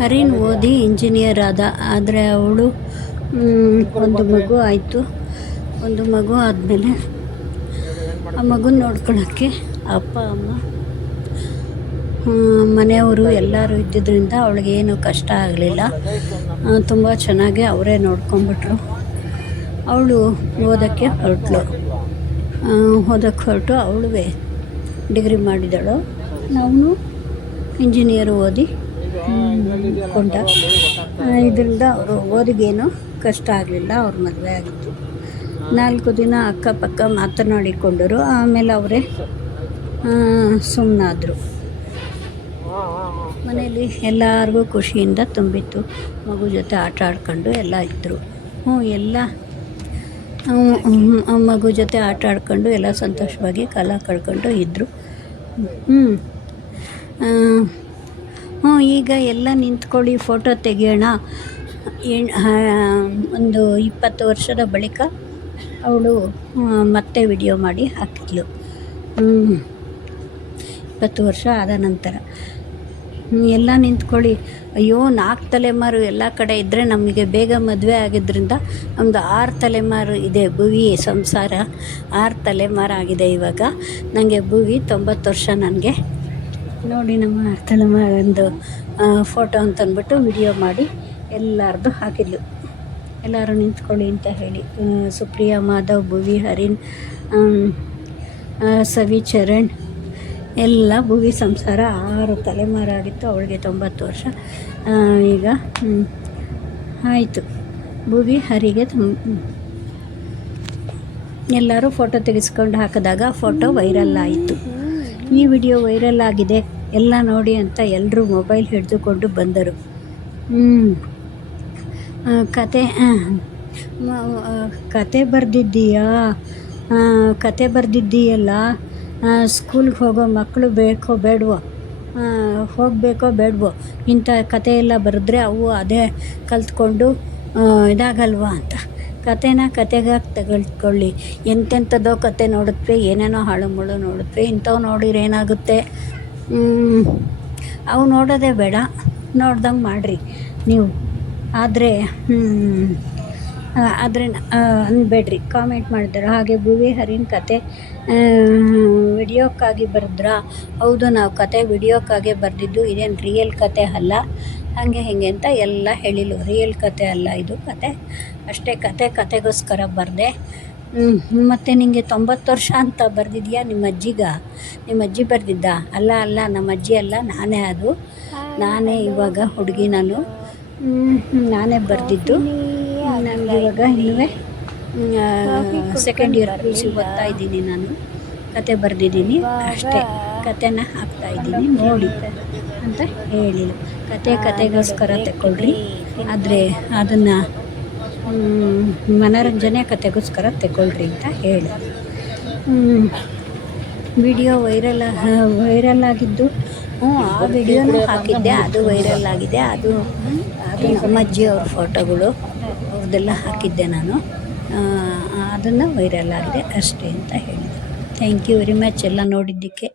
ಹರಿನ್ ಓದಿ ಇಂಜಿನಿಯರ್ ಆದರೆ ಅವಳು ಒಂದು ಮಗು ಆಯಿತು. ಒಂದು ಮಗು ಆದಮೇಲೆ ಆ ಮಗುನ ನೋಡ್ಕೊಳ್ಳೋಕ್ಕೆ ಅಪ್ಪ ಅಮ್ಮ ಮನೆಯವರು ಎಲ್ಲರೂ ಇದ್ದಿದ್ದರಿಂದ ಅವಳಿಗೇನು ಕಷ್ಟ ಆಗಲಿಲ್ಲ. ತುಂಬ ಚೆನ್ನಾಗಿ ಅವರೇ ನೋಡ್ಕೊಂಬಿಟ್ರು. ಅವಳು ಓದೋಕ್ಕೆ ಹೊರಟು ಅವಳುವೆ ಡಿಗ್ರಿ ಮಾಡಿದಳು. ನಾವು ಇಂಜಿನಿಯರ್ ಓದಿ ಕೊಂಡ. ಇದರಿಂದ ಅವರು ಓದಿಗೇನು ಕಷ್ಟ ಆಗಲಿಲ್ಲ. ಅವ್ರ ಮದುವೆ ಆಗಿತ್ತು. 4 ದಿನ ಅಕ್ಕಪಕ್ಕ ಮಾತನಾಡಿಕೊಂಡರು. ಆಮೇಲೆ ಅವರೇ ಸುಮ್ಮನಾದರು. ಮನೆಯಲ್ಲಿ ಎಲ್ಲರಿಗೂ ಖುಷಿಯಿಂದ ತುಂಬಿತ್ತು. ಮಗು ಜೊತೆ ಆಟ ಆಡ್ಕೊಂಡು ಎಲ್ಲ ಇದ್ದರು. ಮಗು ಜೊತೆ ಆಟ ಆಡ್ಕೊಂಡು ಎಲ್ಲ ಸಂತೋಷವಾಗಿ ಕಾಲ ಕಳ್ಕೊಂಡು ಇದ್ದರು. ಈಗ ಎಲ್ಲ ನಿಂತ್ಕೊಳ್ಳಿ, ಫೋಟೋ ತೆಗೆಯೋಣ. ಒಂದು 20 ವರ್ಷದ ಬಳಿಕ ಅವಳು ಮತ್ತೆ ವಿಡಿಯೋ ಮಾಡಿ ಹಾಕಿದ್ಲು. 20 ವರ್ಷ ಆದ ನಂತರ ಎಲ್ಲ ನಿಂತ್ಕೊಳ್ಳಿ. ಅಯ್ಯೋ 4 ತಲೆಮಾರು ಎಲ್ಲ ಕಡೆ ಇದ್ದರೆ ನಮಗೆ ಬೇಗ ಮದುವೆ ಆಗಿದ್ದರಿಂದ ನಮ್ಮದು 6 ತಲೆಮಾರು ಇದೆ. ಭುವಿ ಸಂಸಾರ 6 ತಲೆಮಾರು ಆಗಿದೆ ಇವಾಗ. ನನಗೆ ಭುವಿ 90 ವರ್ಷ. ನನಗೆ ನೋಡಿ ನಮ್ಮ 6 ತಲೆಮಾರಿಂದು ಫೋಟೋ ಅಂತಂದ್ಬಿಟ್ಟು ವಿಡಿಯೋ ಮಾಡಿ ಎಲ್ಲರದ್ದು ಹಾಕಿದ್ಲು. ಎಲ್ಲರೂ ನಿಂತ್ಕೊಳ್ಳಿ ಅಂತ ಹೇಳಿ. ಸುಪ್ರಿಯಾ, ಮಾಧವ್, ಭುವಿ, ಹರಿನ್, ಸವಿ, ಚರಣ್ ಎಲ್ಲ ಭುವಿ ಸಂಸಾರ 6 ತಲೆಮಾರಾಗಿತ್ತು. ಅವಳಿಗೆ 90 ವರ್ಷ ಈಗ ಆಯಿತು. ಭುವಿ ಹರಿಗೆ ಎಲ್ಲರೂ ಫೋಟೋ ತೆಗೆಸ್ಕೊಂಡು ಹಾಕಿದಾಗ ಫೋಟೋ ವೈರಲ್ ಆಯಿತು. ಈ ವಿಡಿಯೋ ವೈರಲ್ ಆಗಿದೆ, ಎಲ್ಲ ನೋಡಿ ಅಂತ ಎಲ್ಲರೂ ಮೊಬೈಲ್ ಹಿಡಿದುಕೊಂಡು ಬಂದರು. ಕತೆ ಬರೆದಿದ್ದೀಯಲ್ಲ, ಸ್ಕೂಲ್ಗೆ ಹೋಗೋ ಮಕ್ಕಳು ಹೋಗಬೇಕೋ ಬೇಡವೋ, ಇಂಥ ಕತೆ ಎಲ್ಲ ಬರೆದ್ರೆ ಅವು ಅದೇ ಕಲ್ತ್ಕೊಂಡು ಇದಾಗಲ್ವಾ ಅಂತ. ಕತೆಗಾಗಿ ತಗೊಳ್ಕೊಳ್ಳಿ. ಎಂತೆಂಥದ್ದೋ ಕತೆ ನೋಡುತ್ತವೆ, ಏನೇನೋ ಹಾಳು ಮುಳು ನೋಡುತ್ತವೆ. ಇಂಥವು ನೋಡಿದ್ರೆ ಏನಾಗುತ್ತೆ? ಅವು ನೋಡೋದೇ ಬೇಡ, ನೋಡ್ದಂಗೆ ಮಾಡಿರಿ ನೀವು. ಆದರೆ ಅನ್ಬೇಡ್ರಿ, ಕಾಮೆಂಟ್ ಮಾಡಿದ್ರು. ಹಾಗೆ ಭುವಿ ಹರಿನ್ ಕತೆ ವಿಡಿಯೋಕ್ಕಾಗಿ ಬರೆದ್ರಾ? ಹೌದು, ನಾವು ಕತೆ ವಿಡಿಯೋಕ್ಕಾಗೆ ಬರೆದಿದ್ದು, ಇದೇನು ರಿಯಲ್ ಕತೆ ಅಲ್ಲ, ಹಾಗೆ ಹೀಗೆ ಅಂತ ಎಲ್ಲ ಹೇಳಿಲ್ಲ. ರಿಯಲ್ ಕತೆ ಅಲ್ಲ ಇದು, ಕತೆ ಅಷ್ಟೇ. ಕತೆಗೋಸ್ಕರ ಬರೆದೆ. ಮತ್ತು ನಿನಗೆ 90 ವರ್ಷ ಅಂತ ಬರೆದಿದ್ಯಾ? ನಿಮ್ಮ ಅಜ್ಜಿ ಬರೆದಿದ್ದ? ಅಲ್ಲ, ನಮ್ಮ ಅಜ್ಜಿ ಅಲ್ಲ, ನಾನೇ ಇವಾಗ ಹುಡುಗಿ. ನಾನೇ ಬರೆದಿದ್ದು. ನನಗೆ ಇವಾಗ ಇನ್ನೂ ಸೆಕೆಂಡ್ ಇಯರ್ PUC ಓದ್ತಾ ಇದ್ದೀನಿ. ನಾನು ಕತೆ ಬರೆದಿದ್ದೀನಿ ಅಷ್ಟೇ. ಕತೆನ ಹಾಕ್ತಾಯಿದ್ದೀನಿ ನೋಡಿ ಅಂತ ಹೇಳಿಲ್ಲ. ಕತೆಗೋಸ್ಕರ ತಗೊಳ್ರಿ, ಆದರೆ ಅದನ್ನು ಮನೋರಂಜನೆ ಕತೆಗೋಸ್ಕರ ತಗೊಳ್ರಿ ಅಂತ ಹೇಳಿ. ವಿಡಿಯೋ ವೈರಲ್ ಆಗಿದ್ದು, ಆ ವಿಡಿಯೋನೂ ಹಾಕಿದ್ದೆ, ಅದು ವೈರಲ್ ಆಗಿದೆ. ಅದು ನಮ್ಮ ಅಜ್ಜಿಯವ್ರ ಫೋಟೋಗಳು ಅವ್ರದ್ದೆಲ್ಲ ಹಾಕಿದ್ದೆ ನಾನು. ಅದನ್ನು ವೈರಲ್ ಆಗಿದೆ ಅಷ್ಟೇ ಅಂತ ಹೇಳಿದೆ. ಥ್ಯಾಂಕ್ ಯು ವೆರಿ ಮಚ್ ಎಲ್ಲ ನೋಡಿದ್ದಕ್ಕೆ.